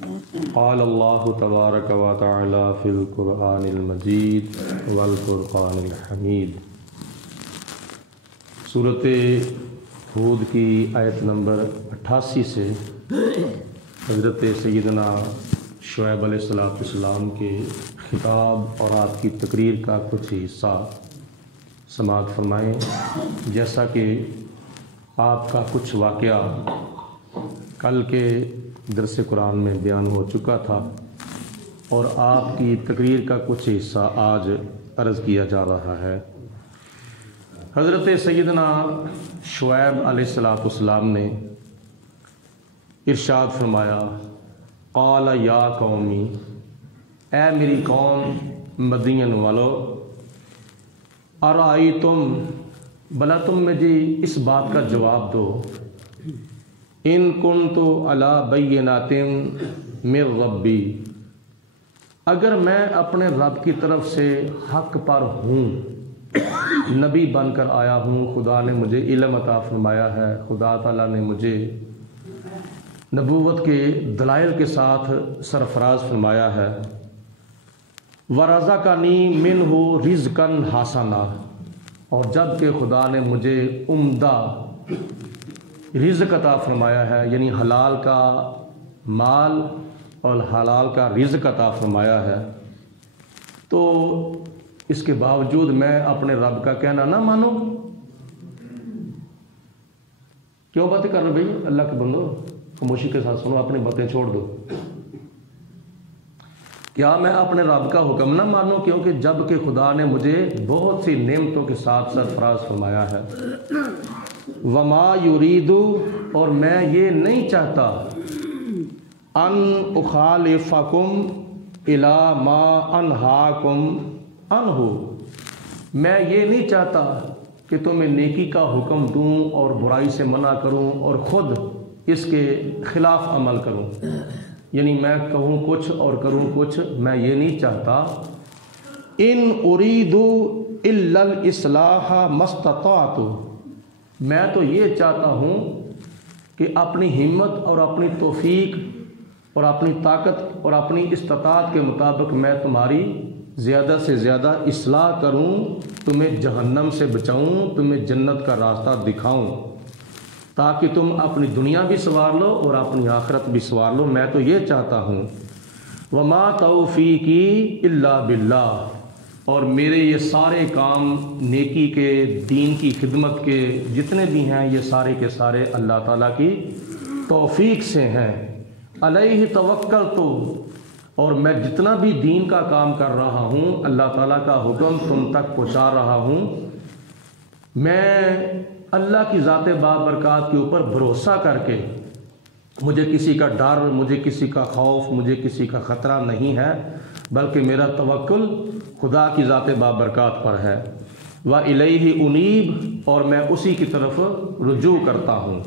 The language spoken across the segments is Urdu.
قال اللہ تبارک و تعالی فی القرآن المجید والفرقان الحمید۔ سورۃ ہود کی آیت نمبر 88 سے حضرت سیدنا شعیب علیہ السلام کے خطاب اور آپ کی تقریر کا کچھ حصہ سماعت فرمائیں، جیسا کہ آپ کا کچھ واقعہ کل کے درس قرآن میں بیان ہو چکا تھا اور آپ کی تقریر کا کچھ حصہ آج عرض کیا جا رہا ہے۔ حضرت سیدنا شعیب علیہ السلام نے ارشاد فرمایا، قال یا قومی، اے میری قوم مدین والو، ارائیتم، بلا تم مجھے اس بات کا جواب دو، ان کنت علی بینات من ربی، اگر میں اپنے رب کی طرف سے حق پر ہوں، نبی بن کر آیا ہوں، خدا نے مجھے علم عطا فرمایا ہے، خدا تعالیٰ نے مجھے نبوت کے دلائل کے ساتھ سرفراز فرمایا ہے، ورزقنی منہ رزقا حسنا، اور جب کہ خدا نے مجھے عمدہ رزق عطا فرمایا ہے، یعنی حلال کا مال اور حلال کا رزق عطا فرمایا ہے، تو اس کے باوجود میں اپنے رب کا کہنا نہ مانوں؟ کیوں باتیں کر رہے بھائی؟ اللہ کے بندو خاموشی کے ساتھ سنو، اپنی باتیں چھوڑ دو۔ کیا میں اپنے رب کا حکم نہ مانوں؟ کیونکہ جب کہ خدا نے مجھے بہت سی نعمتوں کے ساتھ سرفراز فرمایا ہے، وما یریدو، اور میں یہ نہیں چاہتا، ان اخالفکم الی ما انہاکم عنہ، میں یہ نہیں چاہتا کہ تمہیں نیکی کا حکم دوں اور برائی سے منع کروں اور خود اس کے خلاف عمل کروں، یعنی میں کہوں کچھ اور کروں کچھ، میں یہ نہیں چاہتا۔ ان اریدو الا الاصلاح ما استطعت، میں تو یہ چاہتا ہوں کہ اپنی ہمت اور اپنی توفیق اور اپنی طاقت اور اپنی استطاعت کے مطابق میں تمہاری زیادہ سے زیادہ اصلاح کروں، تمہیں جہنم سے بچاؤں، تمہیں جنت کا راستہ دکھاؤں، تاکہ تم اپنی دنیا بھی سنوار لو اور اپنی آخرت بھی سنوار لو، میں تو یہ چاہتا ہوں۔ وما توفیقی الا باللہ، اور میرے یہ سارے کام نیکی کے، دین کی خدمت کے جتنے بھی ہیں، یہ سارے کے سارے اللہ تعالیٰ کی توفیق سے ہیں۔ علیہ توکلت، اور میں جتنا بھی دین کا کام کر رہا ہوں، اللہ تعالیٰ کا حکم تم تک پہنچا رہا ہوں، میں اللہ کی ذات بابرکات کے اوپر بھروسہ کر کے، مجھے کسی کا ڈر، مجھے کسی کا خوف، مجھے کسی کا خطرہ نہیں ہے، بلکہ میرا توکل خدا کی ذات بابرکات پر ہے۔ وَإِلَيْهِ أُنِيبُ، اور میں اسی کی طرف رجوع کرتا ہوں۔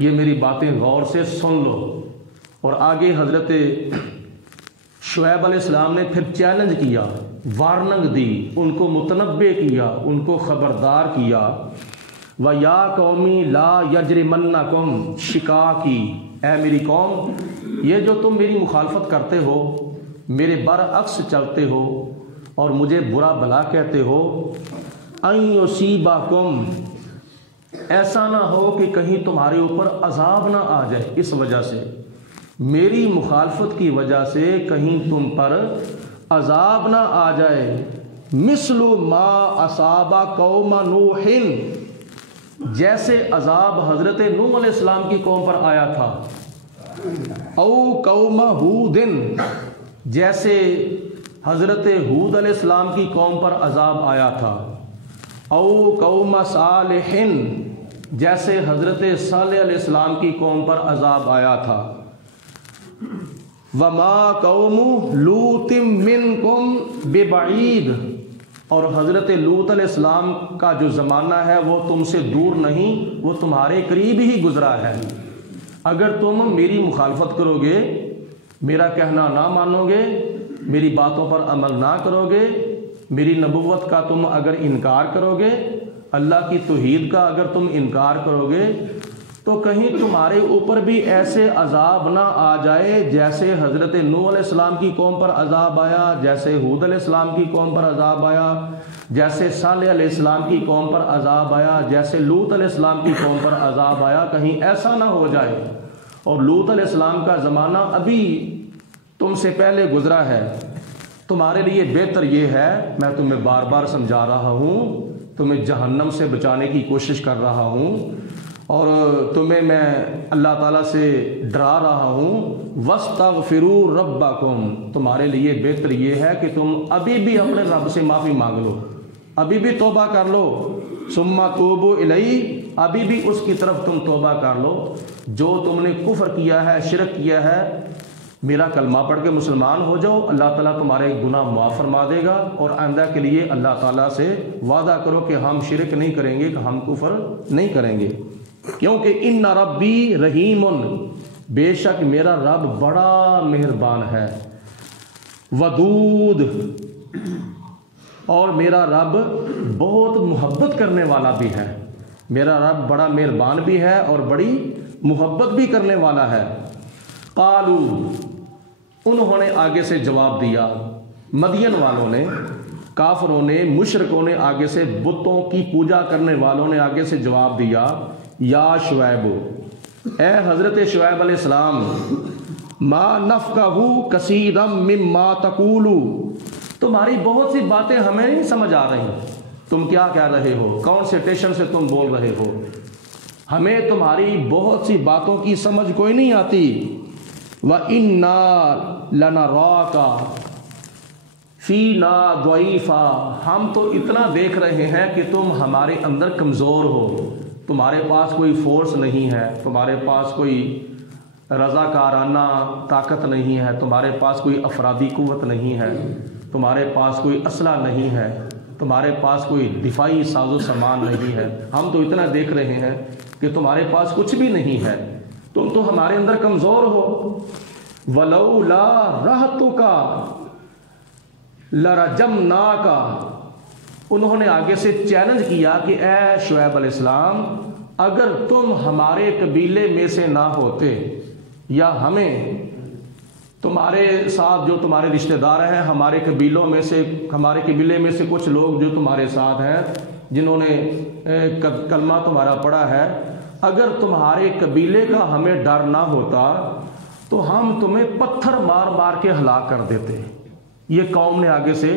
یہ میری باتیں غور سے سن لو۔ اور آگے حضرت شعیب علیہ السلام نے پھر چیلنج کیا، وارننگ دی، ان کو متنبہ کیا، ان کو خبردار کیا۔ وَيَا قَوْمِ لَا يَجْرِمَنَّكُمْ شِقَاقِي، اے میری قوم، یہ جو تم میری مخالفت کرتے ہو، میرے برعکس چلتے ہو اور مجھے برا بھلا کہتے ہو، اَن يُصِيبَكُمْ، ایسا نہ ہو کہ کہیں تمہارے اوپر عذاب نہ آ جائے، اس وجہ سے میری مخالفت کی وجہ سے کہیں تم پر عذاب نہ آ جائے، مثل ما اصاب قوم نوح، جیسے عذاب حضرت نوح علیہ السلام کی قوم پر آیا تھا، او قوم ہود، جیسے حضرت ہود علیہ السلام کی قوم پر عذاب آیا تھا، او قوم صالح، جیسے حضرت صالح علیہ السلام کی قوم پر عذاب آیا تھا، وما قوم لوط منکم ببعید، اور حضرت لوط علیہ السلام کا جو زمانہ ہے وہ تم سے دور نہیں، وہ تمہارے قریب ہی گزرا ہے۔ اگر تم میری مخالفت کرو گے، میرا کہنا نہ مانو گے، میری باتوں پر عمل نہ کرو گے، میری نبوت کا تم اگر انکار کرو گے، اللہ کی توحید کا اگر تم انکار کرو گے، تو کہیں تمہارے اوپر بھی ایسے عذاب نہ آ جائے جیسے حضرت نوح علیہ السلام کی قوم پر عذاب آیا، جیسے ہود علیہ السلام کی قوم پر عذاب آیا، جیسے صالح علیہ السلام کی قوم پر عذاب آیا، جیسے لوط علیہ السلام کی قوم پر عذاب آیا، کہیں ایسا نہ ہو جائے۔ اور لوط علیہ السلام کا زمانہ ابھی تم سے پہلے گزرا ہے۔ تمہارے لیے بہتر یہ ہے، میں تمہیں بار بار سمجھا رہا ہوں، تمہیں جہنم سے بچانے کی کوشش کر رہا ہوں، اور تمہیں میں اللہ تعالیٰ سے ڈرا رہا ہوں۔ وَاسْتَغْفِرُوا رَبَّكُمْ، تمہارے لیے بہتر یہ ہے کہ تم ابھی بھی اپنے رب سے معافی مانگ لو، ابھی بھی توبہ کر لو۔ ثُمَّ تُوبُوا إِلَيْهِ، ابھی بھی اس کی طرف تم توبہ کر لو۔ جو تم نے کفر کیا ہے، شرک کیا ہے، میرا کلمہ پڑھ کے مسلمان ہو جاؤ، اللہ تعالیٰ تمہارے گناہ معاف فرما دے گا، اور آئندہ کے لیے اللہ تعالیٰ سے وعدہ کرو کہ ہم شرک نہیں کریں گے، کہ ہم کفر نہیں کریں گے، کیونکہ ان ربی رحیم، بے شک میرا رب بڑا مہربان ہے، ودود، اور میرا رب بہت محبت کرنے والا بھی ہے۔ میرا رب بڑا مہربان بھی ہے اور بڑی محبت بھی کرنے والا ہے۔ قالو، انہوں نے آگے سے جواب دیا، مدین والوں نے، کافروں نے، مشرکوں نے آگے سے، بتوں کی پوجا کرنے والوں نے آگے سے جواب دیا، یا شعیب، اے حضرت شعیب علیہ السلام، ما نفقہ کثیرا مما تقول، تمہاری بہت سی باتیں ہمیں نہیں سمجھ آ رہی، تم کیا کہہ رہے ہو، کون سے اسٹیشن سے تم بول رہے ہو، ہمیں تمہاری بہت سی باتوں کی سمجھ کوئی نہیں آتی۔ وَإِنَّا لَنَرَاكَ فِينَا ضَعِيفًا، ہم تو اتنا دیکھ رہے ہیں کہ تم ہمارے اندر کمزور ہو، تمہارے پاس کوئی فورس نہیں ہے، تمہارے پاس کوئی رضاکارانہ طاقت نہیں ہے، تمہارے پاس کوئی افرادی قوت نہیں ہے، تمہارے پاس کوئی اسلحہ نہیں ہے، تمہارے پاس کوئی دفاعی ساز و سامان نہیں ہے، ہم تو اتنا دیکھ رہے ہیں کہ تمہارے پاس کچھ بھی نہیں ہے، تم تو ہمارے اندر کمزور ہو۔ وَلَوْلَا رَحْتُكَ لَرَجَمْنَاكَ، انہوں نے آگے سے چیلنج کیا کہ اے شعیب علیہ السلام، اگر تم ہمارے قبیلے میں سے نہ ہوتے، یا ہمیں تمہارے ساتھ جو تمہارے رشتہ دار ہیں، ہمارے قبیلوں میں سے، ہمارے قبیلے میں سے کچھ لوگ جو تمہارے ساتھ ہیں، جنہوں نے کلمہ تمہارا پڑھا ہے، اگر تمہارے قبیلے کا ہمیں ڈر نہ ہوتا تو ہم تمہیں پتھر مار مار کے ہلاک کر دیتے۔ یہ قوم نے آگے سے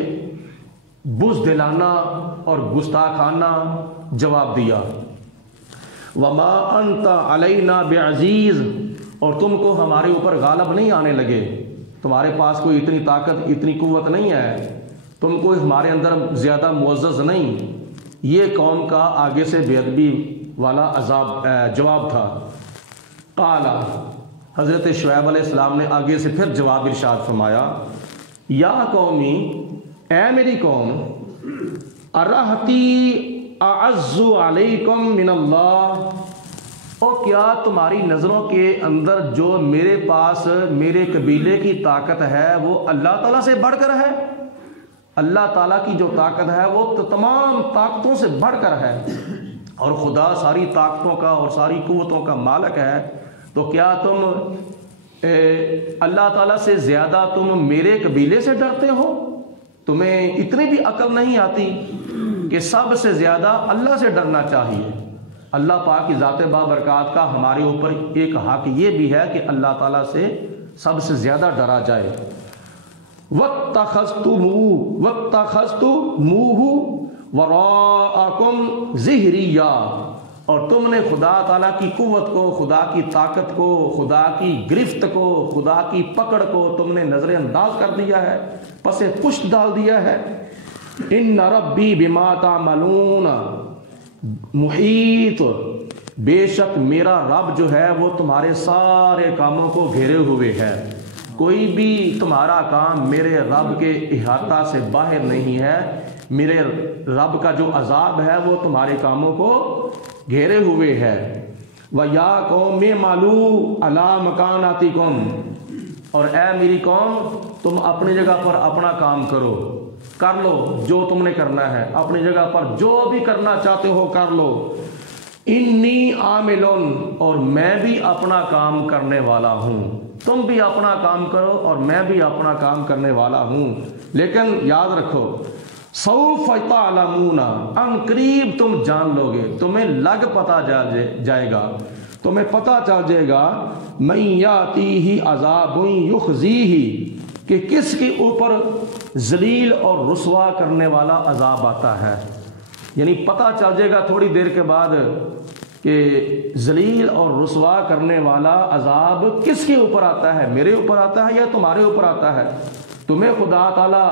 بزدلانہ اور گستاخانہ جواب دیا۔ وما انت علینا بعزیز، اور تم کو ہمارے اوپر غالب نہیں آنے لگے، تمہارے پاس کوئی اتنی طاقت، اتنی قوت نہیں ہے، تم کو ہمارے اندر زیادہ معزز نہیں۔ یہ قوم کا آگے سے بے ادبی والا جواب تھا۔ قال، حضرت شعیب علیہ السلام نے آگے سے پھر جواب ارشاد فرمایا، یا قومی، اے میری قوم، ارہتی اعز علیکم من اللہ، اور کیا تمہاری نظروں کے اندر جو میرے پاس میرے قبیلے کی طاقت ہے وہ اللہ تعالیٰ سے بڑھ کر ہے؟ اللہ تعالیٰ کی جو طاقت ہے وہ تو تمام طاقتوں سے بڑھ کر ہے، اور خدا ساری طاقتوں کا اور ساری قوتوں کا مالک ہے، تو کیا تم اللہ تعالیٰ سے زیادہ تم میرے قبیلے سے ڈرتے ہو؟ تمہیں اتنی بھی عقل نہیں آتی کہ سب سے زیادہ اللہ سے ڈرنا چاہیے؟ اللہ پاک کی ذات بابرکات کا ہمارے اوپر ایک حق یہ بھی ہے کہ اللہ تعالیٰ سے سب سے زیادہ ڈرا جائے۔ وَاتَّخَذْتُمُوهُ وَرَاءَكُمْ ظِهْرِيًّا، اور تم نے خدا تعالیٰ کی قوت کو، خدا کی طاقت کو، خدا کی گرفت کو، خدا کی پکڑ کو تم نے نظر انداز کر دیا ہے، پس پشت ڈال دیا ہے۔ ان ربی بما تعملون محیط، بے شک میرا رب جو ہے وہ تمہارے سارے کاموں کو گھیرے ہوئے ہے، کوئی بھی تمہارا کام میرے رب کے احاطہ سے باہر نہیں ہے، میرے رب کا جو عذاب ہے وہ تمہارے کاموں کو گھیرے ہوئے ہے۔ وَيَا قَوْمِ اعْمَلُوا عَلَىٰ مَكَانَتِكُمْ، اور اے میری قوم، تم اپنی جگہ پر اپنا کام کرو، کر لو جو تم نے کرنا ہے، اپنی جگہ پر جو بھی کرنا چاہتے ہو کر لو۔ انی عاملون، اور میں بھی اپنا کام کرنے والا ہوں، تم بھی اپنا کام کرو اور میں بھی اپنا کام کرنے والا ہوں، لیکن یاد رکھو سوف تعلمون، ان قریب تم جان لو گے، تمہیں لگ پتہ جائے گا، تمہیں پتہ چل جائے گا من یاتیہ عذاب یخزیہ، کہ کس کے اوپر ذلیل اور رسوا کرنے والا عذاب آتا ہے۔ یعنی پتہ چل جائے گا تھوڑی دیر کے بعد کہ ذلیل اور رسوا کرنے والا عذاب کس کے اوپر آتا ہے، میرے اوپر آتا ہے یا تمہارے اوپر آتا ہے، تمہیں خدا تعالیٰ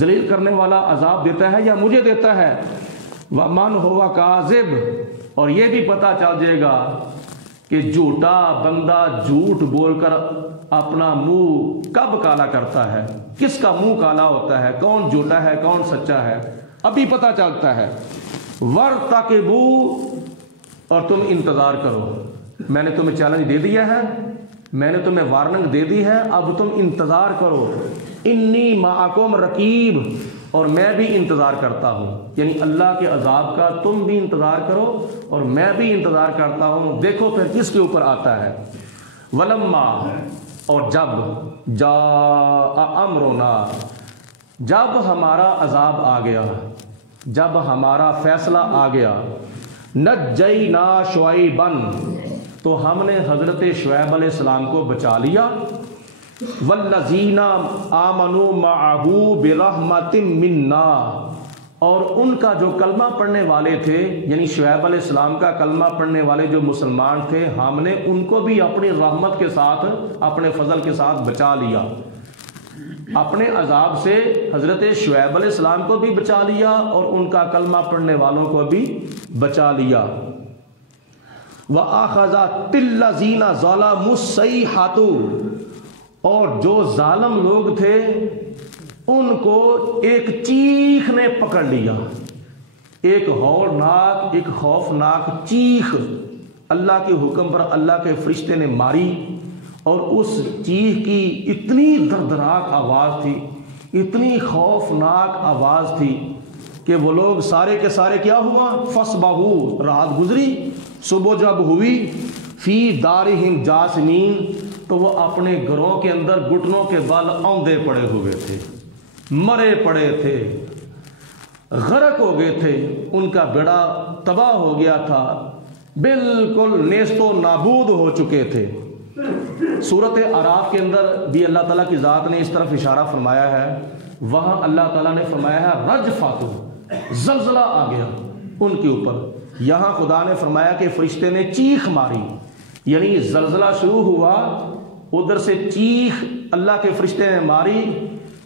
ذلیل کرنے والا عذاب دیتا ہے یا مجھے دیتا ہے۔ وَمَنْ هُوَ كَاذِبٌ، اور یہ بھی پتہ چل جائے گا کہ جھوٹا بندہ جھوٹ بول کر اپنا منہ کب کالا کرتا ہے، کس کا منہ کالا ہوتا ہے، کون جھوٹا ہے کون سچا ہے، ابھی پتہ چلتا ہے۔ وَارْتَقِبُوا، اور تم انتظار کرو، میں نے تمہیں چیلنج دے دیا ہے، میں نے تمہیں وارننگ دے دی ہے، اب تم انتظار کرو۔ انی معکم رقیب، اور میں بھی انتظار کرتا ہوں، یعنی اللہ کے عذاب کا تم بھی انتظار کرو اور میں بھی انتظار کرتا ہوں، دیکھو پھر کس کے اوپر آتا ہے۔ ولما، اور جب جاء امرنا، جب ہمارا عذاب آ گیا، جب ہمارا فیصلہ آ گیا، نجینا شعیبا، تو ہم نے حضرت شعیب علیہ السلام کو بچا لیا، والذین آمنوا معہ برحمت منا، اور ان کا جو کلمہ پڑھنے والے تھے، یعنی شعیب علیہ السلام کا کلمہ پڑھنے والے جو مسلمان تھے، ہم نے ان کو بھی اپنی رحمت کے ساتھ، اپنے فضل کے ساتھ بچا لیا۔ اپنے عذاب سے حضرت شعیب علیہ السلام کو بھی بچا لیا اور ان کا کلمہ پڑھنے والوں کو بھی بچا لیا۔ وَأَخَذَتِ الَّذِينَ ظَلَمُوا الصَّيْحَةُ، اور جو ظالم لوگ تھے ان کو ایک چیخ نے پکڑ لیا، ایک ہولناک، ایک خوفناک چیخ اللہ کے حکم پر اللہ کے فرشتے نے ماری، اور اس چیخ کی اتنی دردناک آواز تھی، اتنی خوفناک آواز تھی کہ وہ لوگ سارے کے سارے کیا ہوا، فَصْبَحُوا، رات گزری، صبح جب ہوئی، فی دارہم جاسمین، تو وہ اپنے گھروں کے اندر گھٹنوں کے بل اوندے پڑے ہوئے تھے، مرے پڑے تھے، غرق ہو گئے تھے، ان کا بیڑا تباہ ہو گیا تھا، بالکل نیست و نابود ہو چکے تھے۔ سورۃ اعراف کے اندر بھی اللہ تعالیٰ کی ذات نے اس طرف اشارہ فرمایا ہے، وہاں اللہ تعالیٰ نے فرمایا ہے رجفۃ، زلزلہ آ گیا ان کے اوپر، یہاں خدا نے فرمایا کہ فرشتے نے چیخ ماری، یعنی زلزلہ شروع ہوا، ادھر سے چیخ اللہ کے فرشتے نے ماری،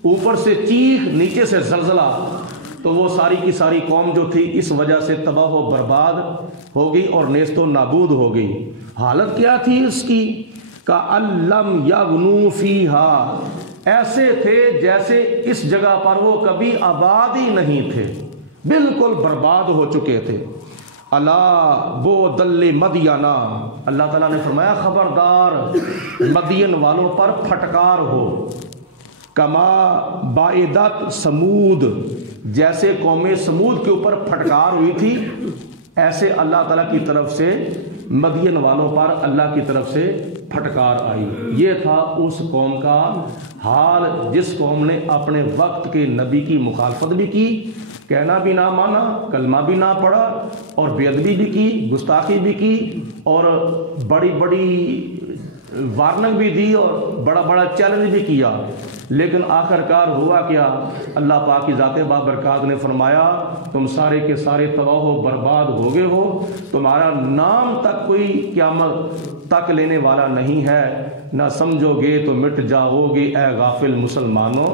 اوپر سے چیخ، نیچے سے زلزلہ، تو وہ ساری کی ساری قوم جو تھی اس وجہ سے تباہ و برباد ہو گئی اور نیست و نابود ہو گئی۔ حالت کیا تھی اس کی، کَأَلَّمْ يَغْنُوا فِيهَا، ایسے تھے جیسے اس جگہ پر وہ کبھی آباد ہی نہیں تھے، بالکل برباد ہو چکے تھے۔ الا بُعْدًا مدینہ، اللہ تعالیٰ نے فرمایا خبردار مدین والوں پر پھٹکار ہو، کما بعدت سمود، جیسے قوم سمود کے اوپر پھٹکار ہوئی تھی، ایسے اللہ تعالیٰ کی طرف سے مدین والوں پر اللہ کی طرف سے پھٹکار آئی۔ یہ تھا اس قوم کا حال جس قوم نے اپنے وقت کے نبی کی مخالفت بھی کی، کہنا بھی نہ مانا، کلمہ بھی نہ پڑھا، اور بے ادبی بھی کی، گستاخی بھی کی، اور بڑی بڑی وارننگ بھی دی اور بڑا بڑا چیلنج بھی کیا، لیکن آخر کار ہوا کیا، اللہ پاک کی ذات بابرکات نے فرمایا تم سارے کے سارے تباہ و برباد ہو گئے ہو، تمہارا نام تک کوئی قیامت تک لینے والا نہیں ہے، نہ سمجھو گے تو مٹ جاؤ گے اے غافل مسلمانوں،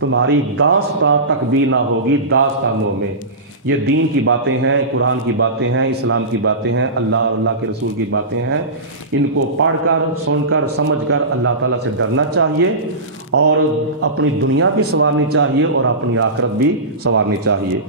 تمہاری داستان تک بھی نہ ہوگی داستانوں میں۔ یہ دین کی باتیں ہیں، قرآن کی باتیں ہیں، اسلام کی باتیں ہیں، اللہ اور اللہ کے رسول کی باتیں ہیں، ان کو پڑھ کر سن کر سمجھ کر اللہ تعالیٰ سے ڈرنا چاہیے اور اپنی دنیا بھی سنوارنی چاہیے اور اپنی آخرت بھی سنوارنی چاہیے۔